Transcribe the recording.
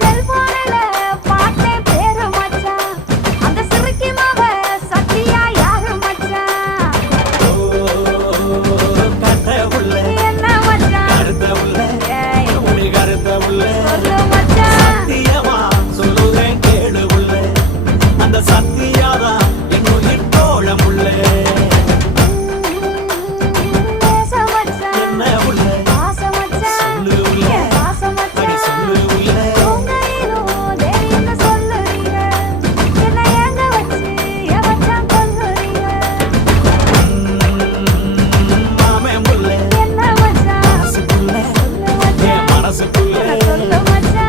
செல்போனில பார்த்தேன் பேரு மச்சான். அந்த சிறுக்கி மாவ சத்தியா யாரு மச்சான்? கட்ட உள்ள என்ன மச்சான்? கருத்த உள்ள ஏய், உனி கருத்த உள்ள சொல்லு மச்சான். சத்தியமா சொல்லுறேன் கேளு உள்ள அந்த சத்தியாதான் என்னுயிர் தோழம் உள்ள நேச மச்சான். என்ன உள்ள பாச மச்சான். சொல்லு உள்ள என் பாச அடி மச்சான். சொல்லு உள்ள உங்க ஈரும் தெரியும்னு சொல்லுறீங்க. என்னை ஏங்க வச்சு என் மச்சான் கொல்லுறீங்க. மாமே உள்ள என்ன மச்சான்? மனசுக்குள்ள சொல்லு மச்சான். என் மனசுக்குள்ள சொல்லு மச்சான்.